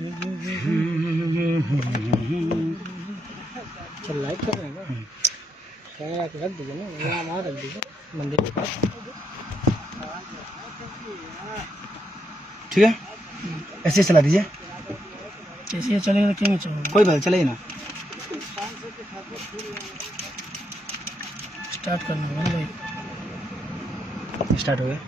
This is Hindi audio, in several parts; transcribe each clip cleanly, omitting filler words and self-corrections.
चल लाइक कर रहे हैं ना, कैमरा पे रख दीजिए ना, वहाँ रख दीजिए मंदिर के पास। ठीक है, ऐसे चला दीजिए। कैसे चलेगा, क्यों नहीं चलेगा? कोई बात चलेगी ना। स्टार्ट करना है भाई। स्टार्ट हो गया।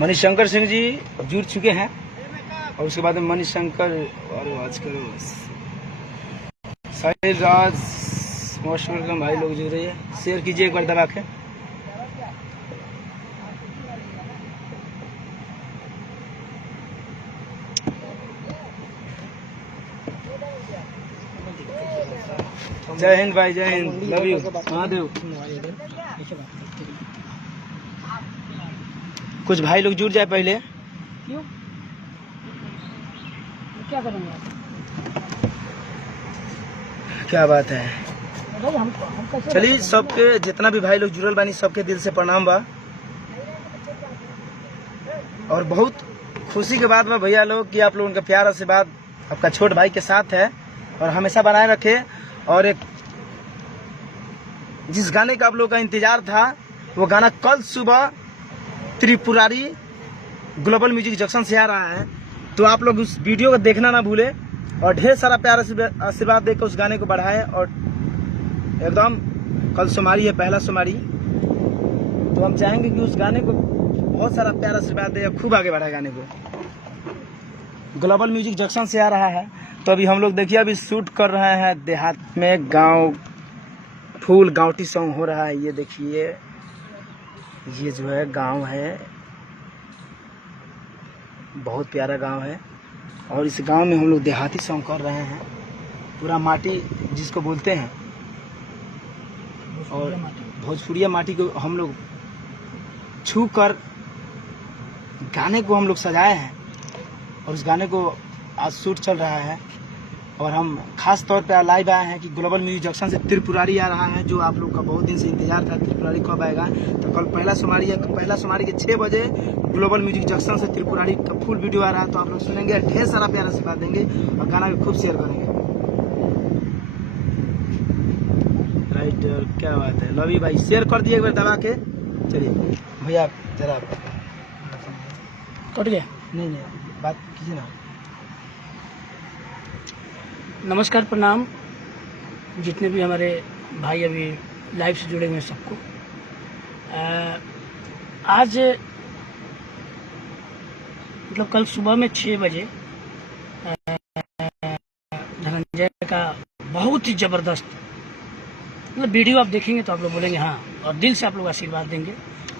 मणिशंकर सिंह जी जुड़ चुके हैं और उसके बाद में मणिशंकर और आज करो साहिल राज मोस्ट वेलकम भाई लोग जुड़ रही है। शेयर कीजिए एक बार दबा के। जय हिंद भाई, जय हिंद, लव यू, महादेव। कुछ भाई लोग जुड़ जाए पहले। क्यों, क्या करेंगे आप? क्या बात है। भाई हम कैसे चलिए सबके जितना भी भाई लोग जुड़ल बानी सबके दिल से प्रणाम बा और बहुत खुशी के बात बा भैया लोग कि आप लोगों का प्यार आशीर्वाद आपका छोट भाई के साथ है और हमेशा बनाए रखे। और एक जिस गाने का आप लोग का इंतजार था वो गाना कल सुबह त्रिपुरारी ग्लोबल म्यूजिक जंक्शन से आ रहा है, तो आप लोग उस वीडियो को देखना ना भूले और ढेर सारा प्यार आशीर्वाद देकर उस गाने को बढ़ाए। और एकदम कल सोमवारी है, पहला सोमवारी, तो हम चाहेंगे कि उस गाने को बहुत सारा प्यार आशीर्वाद दे, खूब आगे बढ़ाए गाने को। ग्लोबल म्यूजिक जंक्शन से आ रहा है, तो अभी हम लोग देखिए अभी शूट कर रहे हैं देहात में, गांव फुल गाँवटी सॉन्ग हो रहा है। ये देखिए ये जो है गांव है, बहुत प्यारा गांव है और इस गांव में हम लोग देहाती सॉन्ग कर रहे हैं। पूरा माटी जिसको बोलते हैं और भोजपुरिया माटी को हम लोग छू कर गाने को हम लोग सजाए हैं और उस गाने को आज शूट चल रहा है। और हम खास तौर पे लाइव आए हैं कि ग्लोबल म्यूजिक जंक्शन से त्रिपुरारी आ रहा है, जो आप लोग का बहुत दिन से इंतजार था त्रिपुरारी कब आएगा। तो कल पहला सोमवारी है, पहला सोमवारी के 6 बजे ग्लोबल म्यूजिक जंक्शन से त्रिपुरारी का फुल वीडियो आ रहा है, तो आप लोग सुनेंगे, ढेर सारा प्यार आशीर्वाद देंगे और गाना भी खूब शेयर करेंगे। राइट, क्या बात है, लव यू भाई, शेयर कर दिए एक बार दबा के। चलिए भैया जरा कट गया। नहीं बात कीजिए ना। नमस्कार, प्रणाम जितने भी हमारे भाई अभी लाइव से जुड़े हुए हैं सबको। आज मतलब कल सुबह में 6 बजे धनंजय का बहुत ही ज़बरदस्त मतलब वीडियो आप देखेंगे तो आप लोग बोलेंगे हाँ, और दिल से आप लोग आशीर्वाद देंगे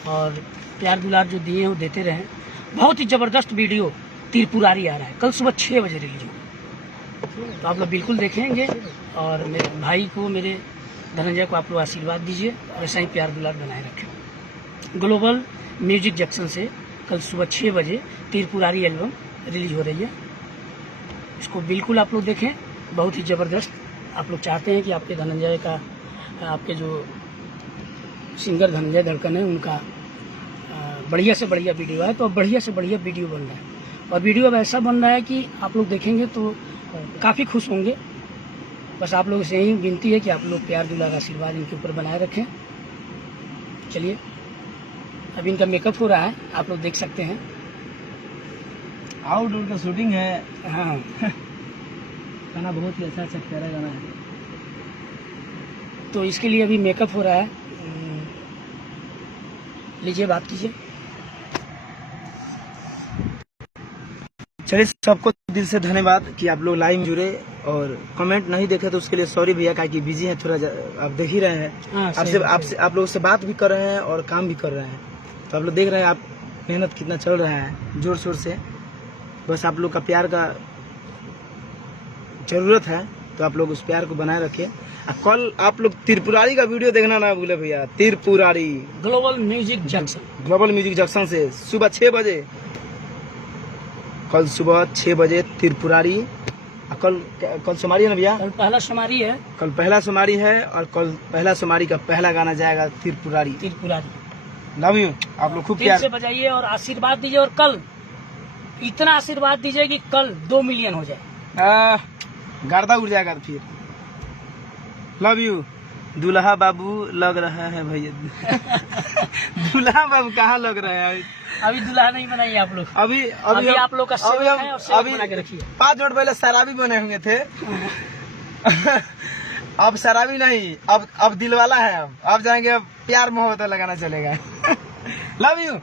और प्यार दुलार जो दिए हैं वो देते रहें। बहुत ही ज़बरदस्त वीडियो त्रिपुरारी आ रहा है, कल सुबह 6 बजे रिलीज होगा, तो आप लोग बिल्कुल देखेंगे। और मेरे भाई को, मेरे धनंजय को आप लोग आशीर्वाद दीजिए और ऐसा ही प्यार दुलार बनाए रखें। ग्लोबल म्यूजिक जंक्शन से कल सुबह 6 बजे त्रिपुरारी एल्बम रिलीज हो रही है, इसको बिल्कुल आप लोग देखें, बहुत ही ज़बरदस्त। आप लोग चाहते हैं कि आपके धनंजय का, आपके जो सिंगर धनंजय धड़कन है उनका बढ़िया से बढ़िया वीडियो है, तो बढ़िया से बढ़िया वीडियो बन रहा है और वीडियो अब ऐसा बन रहा है कि आप लोग देखेंगे तो काफ़ी खुश होंगे। बस आप लोगों से यही विनती है कि आप लोग प्यार दुलार आशीर्वाद इनके ऊपर बनाए रखें। चलिए अभी इनका मेकअप हो रहा है, आप लोग देख सकते हैं, आउटडोर का शूटिंग है। हाँ गाना बहुत ही अच्छा प्यारा गाना है। तो इसके लिए अभी मेकअप हो रहा है। लीजिए बात कीजिए। चलिए सबको दिल से धन्यवाद कि आप लोग लाइव जुड़े और कमेंट नहीं देखे तो उसके लिए सॉरी भैया, क्या कि बिजी है थोड़ा, आप देख ही रहे हैं। हाँ, आपसे आप लोगों से बात भी कर रहे हैं और काम भी कर रहे हैं, तो आप लोग देख रहे हैं आप मेहनत कितना चल रहा है जोर शोर से। बस आप लोग का प्यार का जरूरत है, तो आप लोग उस प्यार को बनाए रखें। कल आप लोग त्रिपुरारी का वीडियो देखना ना भूले भैया, Tripurari global music junction, global music junction से सुबह 6 बजे, कल सुबह 6 बजे त्रिपुरारी। कल सोमवारी है ना भैया, कल पहला सोमवारी है, कल पहला सोमवारी है और कल पहला सोमवारी का पहला गाना जाएगा त्रिपुरारी। Love you. आप लोग खूब दिल प्यार से बजाइए और आशीर्वाद दीजिए, और कल इतना आशीर्वाद दीजिए कि कल 2 मिलियन हो जाए। गर्दा उड़ जाएगा फिर। Love you. दूल्हा बाबू लग रहा है भैया। दूल्हा बाबू कहाँ लग रहे हैं? अभी दुल्हा नहीं बनाइए आप लोग, अभी अभी आप लोग का सेवक है और सेवक बना के रखिए। 5 मिनट पहले शराबी बने हुए थे। अब शराबी नहीं, अब दिल वाला है। अब जाएंगे, अब प्यार मोहब्बत लगाना चलेगा। Love you.